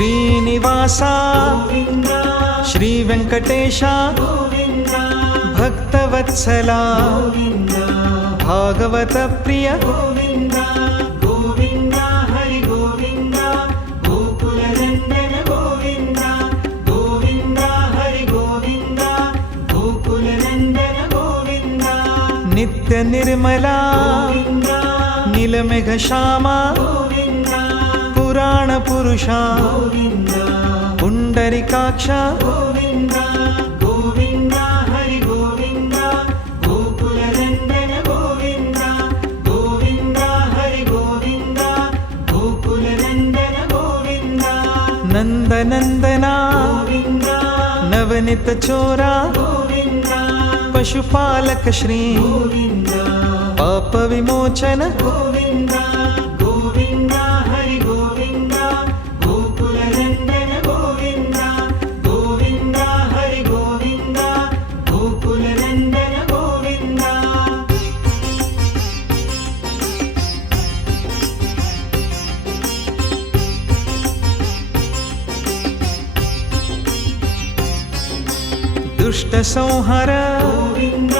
ಶ್ರೀನಿವಾಸ ಗೋವಿಂದ ಶ್ರೀ ವೆಂಕಟೇಶ ಗೋವಿಂದ ಭಕ್ತವತ್ಸಲ ಗೋವಿಂದ ಭಾಗವತ ಪ್ರಿಯ ಗೋವಿಂದ ಗೋವಿಂದ ಹರಿ ಗೋವಿಂದ ಗೋಕುಲ ನಂದನ ಗೋವಿಂದ ಗೋವಿಂದ ಹರಿ ಗೋವಿಂದ ಗೋಕುಲ ನಂದನ ಗೋವಿಂದ ನಿತ್ಯ ನಿರ್ಮಲ ಗೋವಿಂದ ನೀಲಮೇಘ ಶ್ಯಾಮ ಗೋವಿಂದ ಪುರಾಣ ಪುರುಷ ಗೋವಿಂದ ಪುಂಡರಿಕಾಕ್ಷ ಗೋವಿಂದ ಗೋವಿಂದ ಹರಿ ಗೋವಿಂದ ಗೋಕುಲ ನಂದನ ಗೋವಿಂದ ಗೋವಿಂದ ಹರಿ ಗೋವಿಂದ ಗೋಕುಲ ನಂದನ ಗೋವಿಂದ ನಂದನಂದನ ಗೋವಿಂದ ನವನಿತ ಚೋರ ಗೋವಿಂದ ಪಶುಪಾಲಕ ಶ್ರೀ ಗೋವಿಂದ ಪಾಪ ವಿಮೋಚನ ಗೋವಿಂದ ಗೋವಿಂದ ಹರಿ ಗೋವಿಂದ ಗೋಕುಲ ನಂದನ ಗೋವಿಂದ ಗೋವಿಂದ ಹರಿ ಗೋವಿಂದ ಗೋಕುಲ ನಂದನ ಗೋವಿಂದ ದುಷ್ಟ ಸಂಹಾರ ಗೋವಿಂದ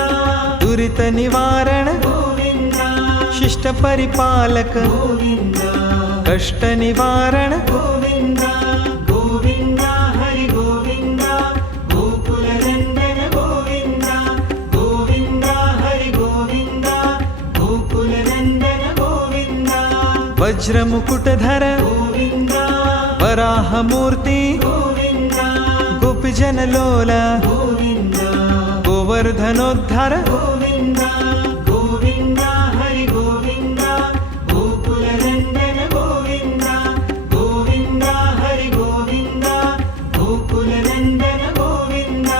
ದುರಿತ ನಿವಾರಣ ಗೋವಿಂದ ಶಿಷ್ಟ ಪರಿಪಾಲಕ ಗೋವಿಂದ ಕಷ್ಟ ನಿವಾರಣ ಗೋವಿಂದ ಗೋವಿಂದ ಹರಿ ಗೋವಿಂದ ಗೋಕುಲ ನಂದನ ಗೋವಿಂದ ಗೋವಿಂದ ಹರಿ ಗೋವಿಂದ ಗೋಕುಲ ನಂದನ ಗೋವಿಂದ ವಜ್ರ ಮುಕುಟಧರ ಗೋವಿಂದ ವರಾಹ ಮೂರ್ತಿ ಗೋವಿಂದ ಗೋಪಿ ಜನಲೋಲ ಗೋವಿಂದ ಗೋವರ್ಧನೋದ್ಧಾರ ಗೋವಿಂದ ಗೋವಿಂದ ಹರಿ ಗೋವಿಂದ ಗೋಕುಲ ನಂದನ ಗೋವಿಂದ ಗೋವಿಂದ ಹರಿ ಗೋವಿಂದ ಗೋಕುಲ ನಂದನ ಗೋವಿಂದ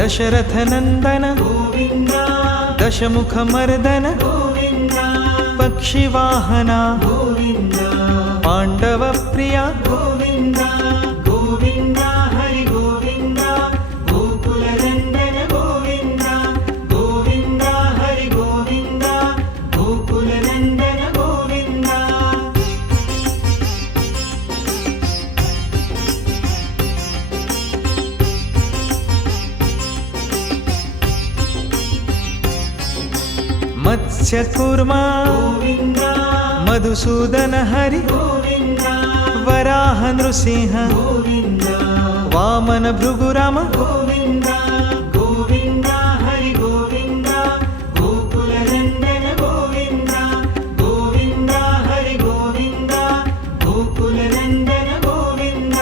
ದಶರಥ ನಂದನ ಗೋವಿಂದ ದಶಮುಖ ಮರ್ದನ ಗೋವಿಂದ ಪಕ್ಷಿ ವಾಹನ ಗೋವಿಂದ ಪಾಂಡವ ಪ್ರಿಯ ಗೋವಿಂದ ಗೋವಿಂದ ಹರಿ ಗೋವಿಂದ ಗೋಕುಲ ನಂದನ ಗೋವಿಂದ ಗೋವಿಂದ ಹರಿ ಗೋವಿಂದ ಗೋಕುಲ ನಂದನ ಗೋವಿಂದ ಮತ್ಸ್ಯ ಕೂರ್ಮ ಗೋವಿಂದ ಮಧುಸೂದನ ಹರಿ ಗೋವಿಂದ ವರಾಹ ನೃಸಿಂಹ ಗೋವಿಂದ ವಾಮನ ಭೃಗುರಾಮ ಗೋವಿಂದ ಗೋವಿಂದ ಹರಿ ಗೋವಿಂದ ಗೋಕುಲ ನಂದನ ಗೋವಿಂದ ಗೋವಿಂದ ಹರಿ ಗೋವಿಂದ ಗೋಕುಲ ನಂದನ ಗೋವಿಂದ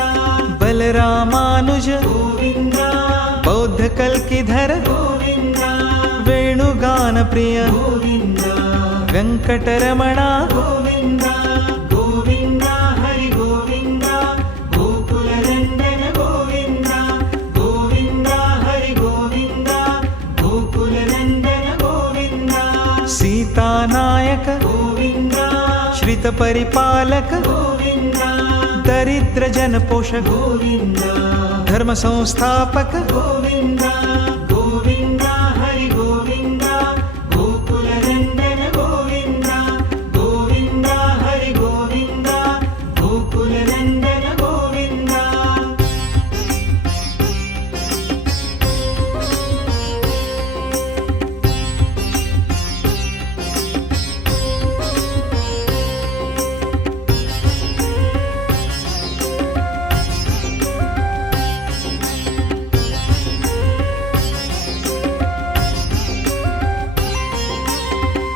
ಬಲರಾಮಾನುಜ ಗೋವಿಂದ ಬೌದ್ಧ ಕಲ್ಕಿಧರ ಗೋವಿಂದ ವೇಣುಗಾನ ಪ್ರಿಯ ಗೋವಿಂದ ವೆಂಕಟರಮಣ ಗೋವಿಂದ ಗೋವಿಂದ ಹರಿ ಗೋವಿಂದ ಗೋಕುಲ ನಂದನ ಗೋವಿಂದ ಗೋವಿಂದ ಹರಿ ಗೋವಿಂದ ಗೋಕುಲ ನಂದನ ಗೋವಿಂದ ಸೀತಾನಾಯಕ ಗೋವಿಂದ ಶ್ರಿತ ಪರಿಪಾಲಕ ಗೋವಿಂದ ದರಿದ್ರ ಜನ ಪೋಷಕ ಗೋವಿಂದ ಧರ್ಮ ಸಂಸ್ಥಾಪಕ ಗೋವಿಂದ ಗೋವಿಂದ ಹರಿ ಗೋವಿಂದ ಗೋಕುಲ ನಂದನ ಗೋವಿಂದ ಗೋವಿಂದ ಹರಿ ಗೋವಿಂದ ಗೋಕುಲ ನಂದನ ಗೋವಿಂದ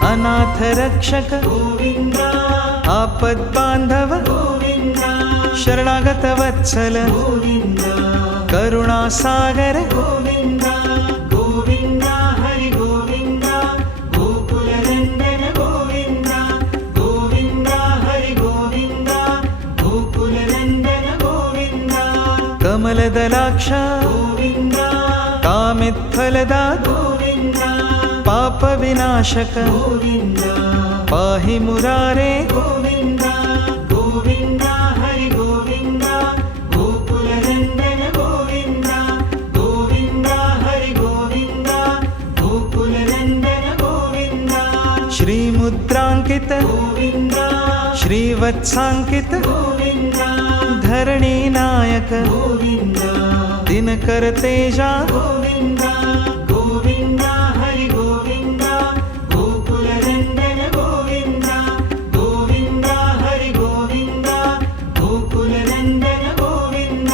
ಅನಾಥ ರಕ್ಷಕ ಗೋವಿಂದ ಆಪದ್ ಬಾಂಧವ ಗೋವಿಂದ ಶರಣಾಗತ ವತ್ಸಲ ಗೋವಿಂದ ಕರುಣಾಸಾಗರ ಗೋವಿಂದ ಗೋವಿಂದ ಹರಿ ಗೋವಿಂದ ಗೋಕುಲ ನಂದನ ಗೋವಿಂದ ಗೋವಿಂದ ಹರಿ ಗೋವಿಂದ ಗೋಕುಲ ನಂದನ ಗೋವಿಂದ ಕಮಲದಲಾಕ್ಷ ಗೋವಿಂದ ಕಾಮಿತ್ಫಲದ ಗೋವಿಂದ ಪಾಪ ವಿನಾಶಕ ಗೋವಿಂದ ಪಾಹಿ ಮುರಾರೇ ಗೋವಿಂದ ಗೋವಿಂದ ಹರಿ ಗೋವಿಂದ ಗೋಕುಲ ನಂದನ ಗೋವಿಂದ ಗೋವಿಂದ ಹರಿ ಗೋವಿಂದ ಗೋಕುಲ ನಂದನ ಗೋವಿಂದ ಶ್ರೀ श्रीमुद्राङ्कित गोविन्द श्रीवत्साङ्कित गोविन्द धरणीनायक गोविन्द दिनकर तेजा गोविन्द गोविन्द हरि गोविन्द गोकुलनन्दन गोविन्द गोविन्द हरि गोविन्द गोकुलनन्दन गोविन्द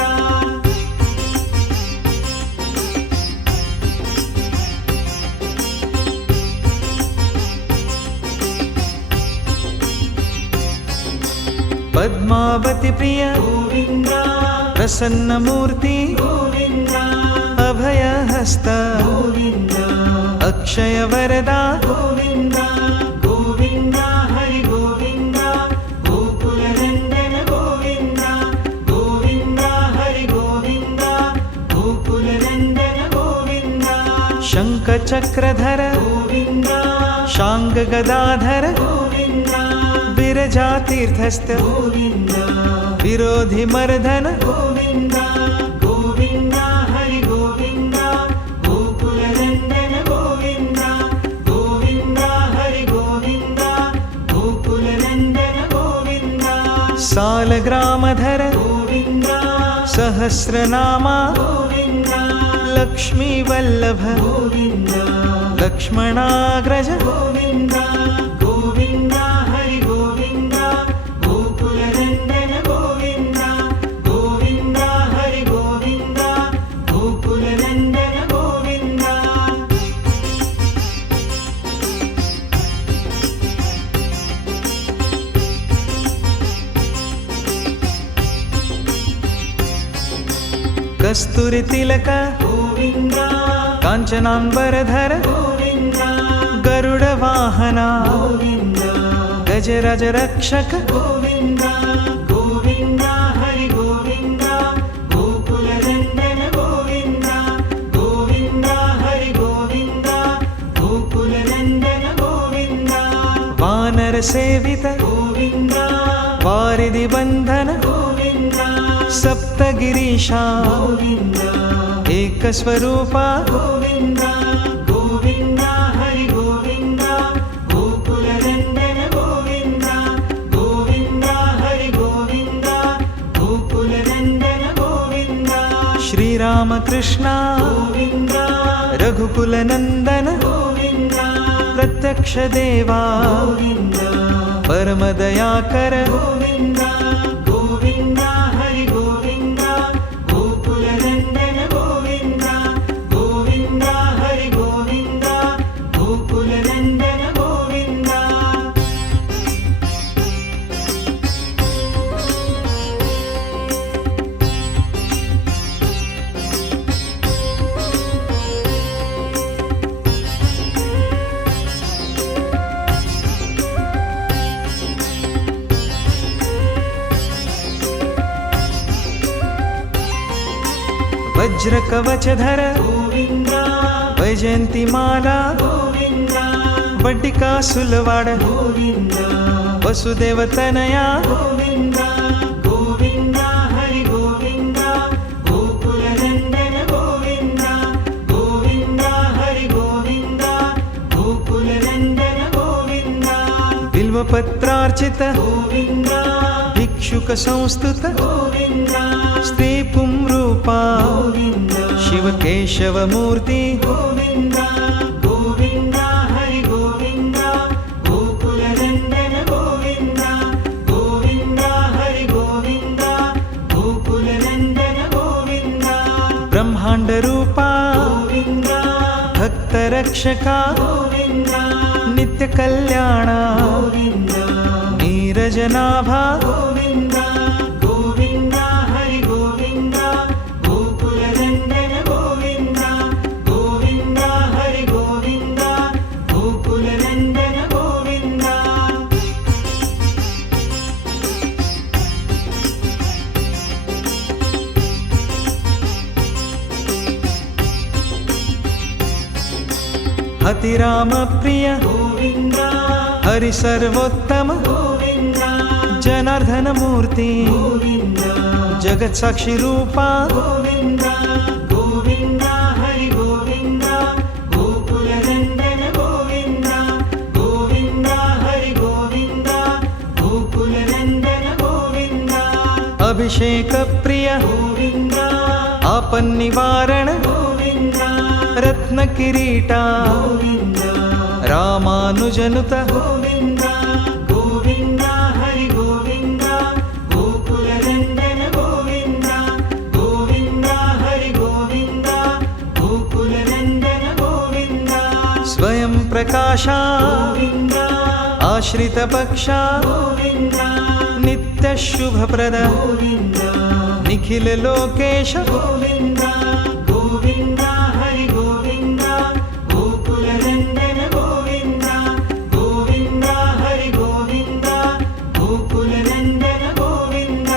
पद्मावती प्रिय गोविन्द प्रसन्नमूर्ति गोविन्द अभयहस्त गोविन्द अक्षय वरदा गोविन्द गोविन्द हरि गोविन्द गोकुलनन्दन गोविन्द गोविन्द हरि गोविन्द गोकुलनन्दन गोविन्द शङ्खचक्रधर गोविन्द शाङ्गगदाधर गोविन्द विरजातीर्थस्थ गोविन्द विरोधिमर्दन गोविन्द गोविन्द हरि गोविन्द गोकुलनन्दन गोविन्द गोविन्द हरि गोविन्द गोकुलनन्दन गोविन्द सालग्रामधर गोविन्द सहस्रनामा गोविन्द लक्ष्मीवल्लभ गोविन्द लक्ष्मणाग्रज गोविन्द गोविन्द हरि गोविन्द गोकुलनन्दन गोविन्द गोविन्द हरि गोविन्द गोकुलनन्दन गोविन्द कस्तूरितिलक गोविन्द काञ्चनाम्बरधर गोविन्द गरुडवाहना गोविन्द गजराजरक्षक गोविन्द गोविन्द हरि गोविन्द गोकुलनन्दन गोविन्द गोविन्द हरि गोविन्द गोकुलनन्दन गोविन्द वानरसेवित गोविन्द वारिधिबन्धन गोविन्द सप्तगिरीशा गोविन्द एकस्वरूपा गोविन्द गोविन्द हरि गोविन्द गोकुलनन्दन गोविन्द गोविन्द हरि गोविन्द गोकुलनन्दन गोविन्द श्रीरामकृष्ण गोविन्द रघुकुलनन्दन गोविन्द प्रत्यक्ष देवा गोविन्द परमदयाकर गोविन्द गोविन्द हरि गोविन्द गोकुलनन्दन गोविन्द गोविन्द हरि गोविन्द गोकुलनन्दन गोविन्द वज्रकवचधर गोविन्द वैजयन्तिमाला गोविन्द वड्डिकासुलवाड गोविन्द वसुदेवतनया गोविन्द गोविन्द हरि गोविन्द गोकुलनन्दन गोविन्द गोविन्द हरि गोविन्द गोकुलनन्दन गोविन्द बिल्वपत्रार्चित गोविन्द भिक्षुकसंस्तुत गोविन्द स्त्रीपुंरूपा गोविन्द शिवकेशवमूर्ति गोविन्द गोविन्द हरि गोविन्द गोकुलनन्दन गोविन्द गोविन्द हरि गोविन्द गोकुलनन्दन गोविन्द ब्रह्माण्डरूपा गोविन्द भक्तरक्षका गोविन्द नित्यकल्याणा गोविन्द नीरजनाभा गोविन्द गोविन्द हरि गोविन्द गोकुलनन्दन गोविन्द गोविन्द हरि गोविन्द गोकुलनन्दन गोविन्द हतिरामप्रिय गोविन्द हरिसर्वोत्तम गोविन्द जनार्दनमूर्ति गोविन्द जगत्साक्षिरूपा गोविन्द गोविन्द हरि गोविन्द गोकुलनन्दन गोविन्द गोविन्द हरि అభిషేక ప్రియ గోవింద ఆపన్నివారణ గోవింద రత్న కిరీట గోవింద రామానుజనుత గోవింద గోవింద హరి గోవింద గోకుల నందన గోవింద గోవింద హరి గోవింద గోకుల నందన గోవింద స్వయం ప్రకాశ గోవింద ఆశ్రిత పక్ష గోవింద నిత్య శుభప్రద గోవింద నిఖిల లోకేశ గోవింద గోవింద హరి గోవింద గోకుల నందన గోవింద గోవింద హరి గోవింద గోకుల నందన గోవింద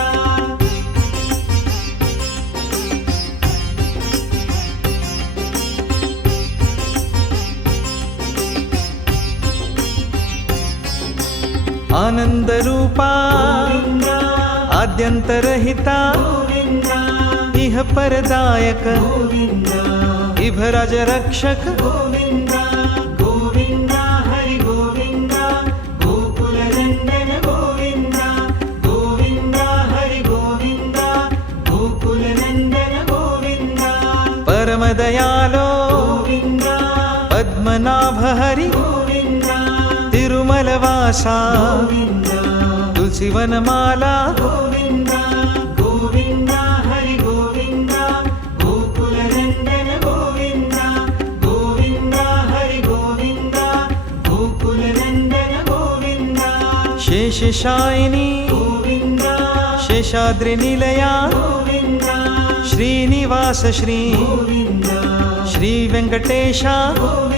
ఆనంద రూపా గోవింద ఆద్యంతరహిత గోవింద ఇహ పరదాయక గోవింద ఇభరజ రక్షక గోవింద గోవింద హరి గోవింద గోకుల నందన గోవింద గోవింద హరి గోవింద గోకుల నందన గోవింద పరమదయాలో గోవింద పద్మనాభ హరి గోవింద తిరుమల వాస గోవింద తులసివనమాల గోవింద గోవింద హరి గోవింద గోకుల నందన గోవింద గోవింద హరి గోవింద గోకుల నందన గోవింద శేషశాయిని గోవింద శేషాద్రి నిలయ గోవింద శ్రీనివాస శ్రీ గోవింద శ్రీ వెంకటేశ గోవింద